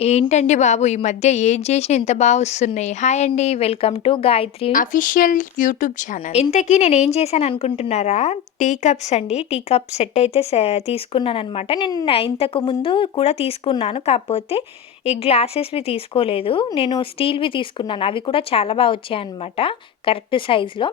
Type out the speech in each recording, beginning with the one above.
ఏంటండి బాబు! ఈ మధ్య ఏది చేసినా ఇంత వస్తున్నాయి. హాయ్ అండి. Welcome to Gayatri official YouTube channel. ఇంతకీ నేనేం చేశాను అనుకుంటున్నారా? టీ కప్స్ అండి. టీ కప్ సెట్ అయితే తీసుకున్నాననమాట. నేను ఇంతకు ముందు కూడా తీసుకున్నాను. కాకపోతే ఈ గ్లాసెస్‌వి తీసుకోలేదు. నేను స్టీల్‌వి తీసుకున్నాను. అవి కూడా చాలా వచ్చాయన్నమాట. కరెక్ట్ సైజ్‌లో.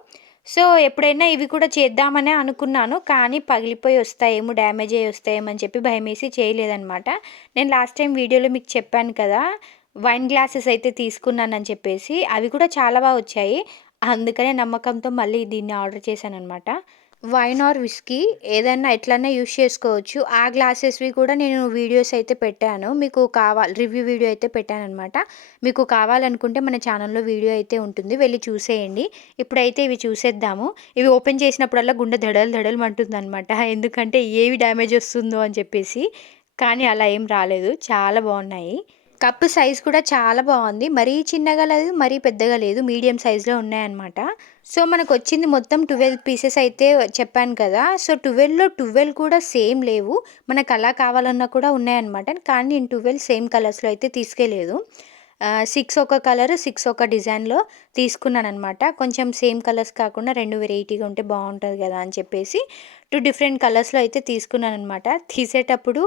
సో, ఎప్పుడైనా ఇవి కూడా చేద్దామనే అనుకున్నాను. కానీ పగిలిపోయి వస్తాయేమో, డ్యామేజ్ అయ్యి వస్తాయేమో అని చెప్పి భయమేసి చేయలేదనమాట. నేను లాస్ట్ టైం వీడియోలో మీకు చెప్పాను కదా! వైన్ గ్లాసెస్ అయితే తీసుకున్నానని చెప్పేసి. అవి కూడా చాలా వచ్చాయి. అందుకనే నమ్మకంతో మళ్ళీ దీన్ని ఆర్డర్ చేశాననమాట. వైన్ ఆర్ విస్కీ ఏదన్నా ఎట్లన్నా యూజ్ చేసుకోవచ్చు. ఆ గ్లాసెస్‌వి కూడా నేను వీడియోస్ అయితే పెట్టాను. మీకు రివ్యూ వీడియో అయితే పెట్టాననమాట. మీకు కావాలనుకుంటే మన ఛానల్‌లో వీడియో అయితే ఉంటుంది. వెళ్లి చూసేయండి. ఇప్పుడైతే ఇవి చూసేద్దాము. ఇవి ఓపెన్ చేసినప్పుడల్లా గుండె దడలు దడలు మంటుందనమాట. ఎందుకంటే ఏవి డ్యామేజ్ వస్తుందో అని చెప్పేసి. కానీ అలా ఏం రాలేదు. చాలా బాగున్నాయి. కప్ సైజ్ కూడా చాలా బాగుంది. మరీ చిన్నగా లేదు, మరీ పెద్దగా లేదు. మీడియం సైజ్‌లో ఉన్నాయన్నమాట. సో, మనకొచ్చింది మొత్తం 12 పీసెస్ అయితే చెప్పాను కదా! సో, 12లో 12 కూడా సేమ్ లేవు. మనకలా కావాలన్నా కూడా ఉన్నాయన్నమాట. కానీ నేను 12 సేమ్ కలర్స్‌లో అయితే తీసుకెళ్ళలేదు. 6 ఒక కలర్, 6 ఒక డిజైన్‌లో తీసుకున్నాననమాట. కొంచెం సేమ్ కలర్స్ కాకుండా 2 వెరైటీగా ఉంటే బావుంటది గదా! అని చెప్పేసి 2 డిఫరెంట్ కలర్స్‌లో అయితే తీసుకున్నాననమాట. తీసేటప్పుడు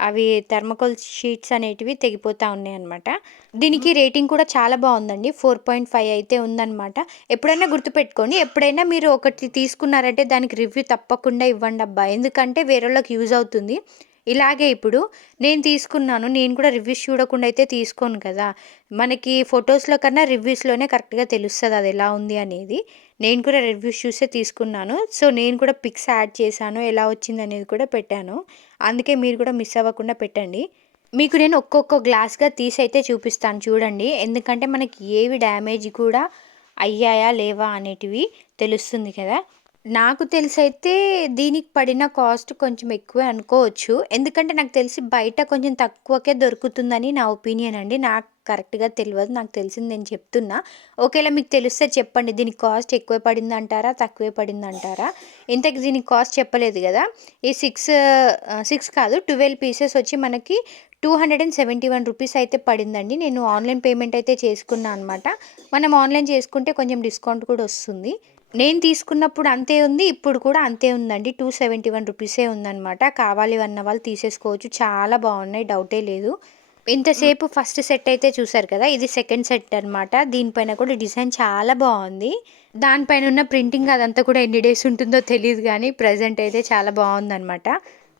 అవి థర్మాకోల్ షీట్స్ అనేటివి తెగిపోతా ఉన్నాయన్నమాట. దీనికి రేటింగ్ కూడా చాలా బావుందండి. 4.5 అయితే ఉందనమాట. ఎప్పుడైనా గుర్తుపెట్టుకోండి. ఎప్పుడైనా మీరు ఒకటి తీసుకున్నారంటే దానికి రివ్యూ తప్పకుండా ఇవ్వండబ్బా! ఎందుకంటే వేరోళ్ళకి యూజ్ అవుతుంది. ఇలాగే ఇప్పుడు నేను తీసుకున్నాను. నేను కూడా రివ్యూస్ చూడకుండా అయితే తీసుకోను కదా! మనకి ఫోటోస్‌లో కన్నా రివ్యూస్‌లోనే కరెక్ట్‌గా తెలుస్తది అదెలా ఉంది అనేది. నేను కూడా రివ్యూస్ చూసే తీసుకున్నాను. సో, నేను కూడా పిక్స్ యాడ్ చేశాను. ఎలా వచ్చిందనేది కూడా పెట్టాను. అందుకే మీరు కూడా మిస్ అవ్వకుండా పెట్టండి. మీకు నేను ఒక్కొక్క గ్లాస్‌గా తీసైతే చూపిస్తాను చూడండి. ఎందుకంటే మనకి ఏవి డ్యామేజ్ కూడా అయ్యాయా? లేవా? అనేటివి తెలుస్తుంది కదా! నాకు తెలిసైతే దీనికి పడిన కాస్ట్ కొంచెం ఎక్కువే అనుకోవచ్చు. ఎందుకంటే నాకు తెలిసి బయట కొంచెం తక్కువకే దొరుకుతుందని నా ఒపీనియన్ అండి. నాకు కరెక్ట్‌గా తెలవదు. నాకు తెలిసింది నేను చెప్తున్నా. ఒకేళ మీకు తెలిస్తే చెప్పండి. దీనికి కాస్ట్ ఎక్కువే పడిందంటారా? తక్కువే పడిందంటారా? ఇంతకి దీనికి కాస్ట్ చెప్పలేదు గదా! ఈ 6 కాదు 12 పీసెస్ వచ్చి మనకి రూ. 271 అయితే పడిందండి. నేను ఆన్‌లైన్ పేమెంట్ అయితే చేసుకున్నా అనమాట. మనం ఆన్‌లైన్ చేసుకుంటే కొంచెం డిస్కౌంట్ కూడా వస్తుంది. నేను తీసుకున్నప్పుడు అంతే ఉంది. ఇప్పుడు కూడా అంతే ఉందండి. రూ. 271 ఉందనమాట. కావాలి అన్న వాళ్ళు తీసేసుకోవచ్చు. చాలా బాగున్నాయి. డౌటే లేదు. ఇంతసేపు ఫస్ట్ సెట్ అయితే చూసారు కదా! ఇది సెకండ్ సెట్ అనమాట. దీనిపైన కూడా డిజైన్ చాలా బావుంది. దానిపైన ఉన్న ప్రింటింగ్ అదంతా కూడా ఎన్ని డేస్ ఉంటుందో తెలీదు గానీ, ప్రెజెంట్ అయితే చాలా బావుందనమాట.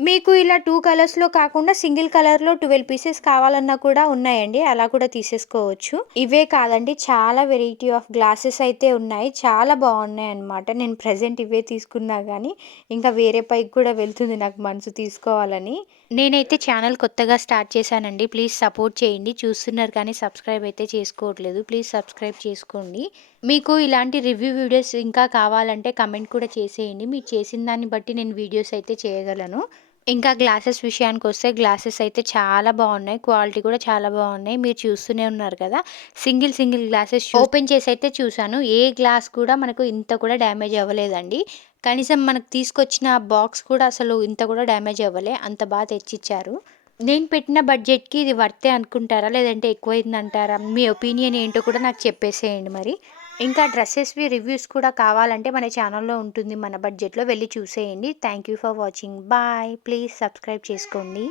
మీకు ఇలా 2 కలర్స్‌లో కాకుండా సింగిల్ కలర్‌లో 12 పీసెస్ కావాలన్నా కూడా ఉన్నాయండి. అలా కూడా తీసేసుకోవచ్చు. ఇవే కాదండి చాలా వెరైటీ ఆఫ్ గ్లాసెస్ అయితే ఉన్నాయి. చాలా బాగున్నాయన్నమాట. నేను ప్రెజెంట్ ఇవే తీసుకున్నా గానీ, ఇంకా వేరే పైకి కూడా వెళ్తుంది నాకు మనసు తీసుకోవాలని. నేనైతే ఛానల్ కొత్తగా స్టార్ట్ చేశానండి. ప్లీజ్ సపోర్ట్ చేయండి. చూస్తున్నారు కానీ సబ్స్క్రైబ్ అయితే చేసుకోవట్లేదు. ప్లీజ్ సబ్స్క్రైబ్ చేసుకోండి. మీకు ఇలాంటి రివ్యూ వీడియోస్ ఇంకా కావాలంటే కమెంట్ కూడా చేసేయండి. మీరు చేసిన దాన్ని బట్టి నేను వీడియోస్ అయితే చేయగలను. ఇంకా గ్లాసెస్ విషయానికొస్తే గ్లాసెస్ అయితే చాలా బాగున్నాయి. క్వాలిటీ కూడా చాలా బాగున్నాయి. మీరు చూస్తూనే ఉన్నారు కదా! సింగిల్ గ్లాసెస్ ఓపెన్ చేసి అయితే చూసాను. ఏ గ్లాస్ కూడా మనకు ఇంత కూడా డ్యామేజ్ అవ్వలేదండి. కనీసం మనకు తీసుకొచ్చిన బాక్స్ కూడా అసలు ఇంత కూడా డ్యామేజ్ అవ్వలే. అంత తెచ్చిచ్చారు. నేను పెట్టిన బడ్జెట్‌కి ఇది వర్తే అనుకుంటారా? లేదంటే ఎక్కువైందంటారా? మీ ఒపీనియన్ ఏంటో కూడా నాకు చెప్పేసేయండి మరి. ఇంకా డ్రెసెస్‌వి రివ్యూస్ కూడా కావాలంటే మన ఛానల్‌లో ఉంటుంది మన బడ్జెట్‌లో వెళ్లి చూసేయండి. Thank you for watching. Bye. Please subscribe చేసుకోండి.